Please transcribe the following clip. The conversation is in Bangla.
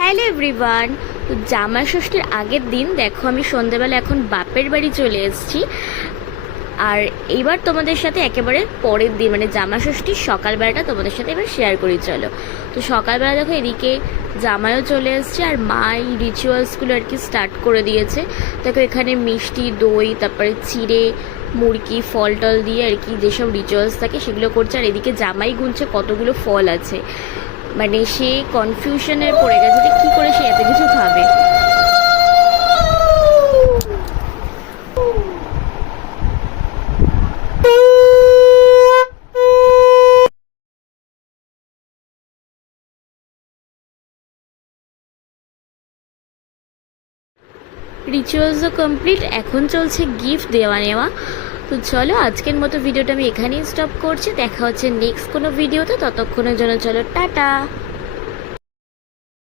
Hello everyone. তো জামা ষষ্ঠীর আগের দিন দেখো আমি সন্ধ্যাবেলা এখন বাপের বাড়ি চলে এসেছি। আর এইবার তোমাদের সাথে একেবারে পরের দিন মানে জামা ষষ্ঠীর সকালবেলাটা তোমাদের সাথে এবার শেয়ার করি চলো। তো সকালবেলা দেখো এদিকে জামাইও চলে এসছে আর মা এই রিচুয়ালসগুলো আর কি স্টার্ট করে দিয়েছে। দেখো এখানে মিষ্টি দই তারপরে চিড়ে মুরগি ফল টল দিয়ে আর কি যেসব রিচুয়ালস থাকে সেগুলো করছে। আর এদিকে জামাই গুনছে কতগুলো ফল আছে, মানে সে কনফিউশনে পড়ে গেছে যে কী করে সে এত কিছু খাবে। রিচুয়ালসও কমপ্লিট, এখন চলছে গিফট দেওয়া নেওয়া। তো চলো আজকের মতো ভিডিওটা আমি এখানেই স্টপ করছি, দেখা হচ্ছে নেক্সট কোনো ভিডিওতে, ততক্ষণের জন্য চলো টাটা।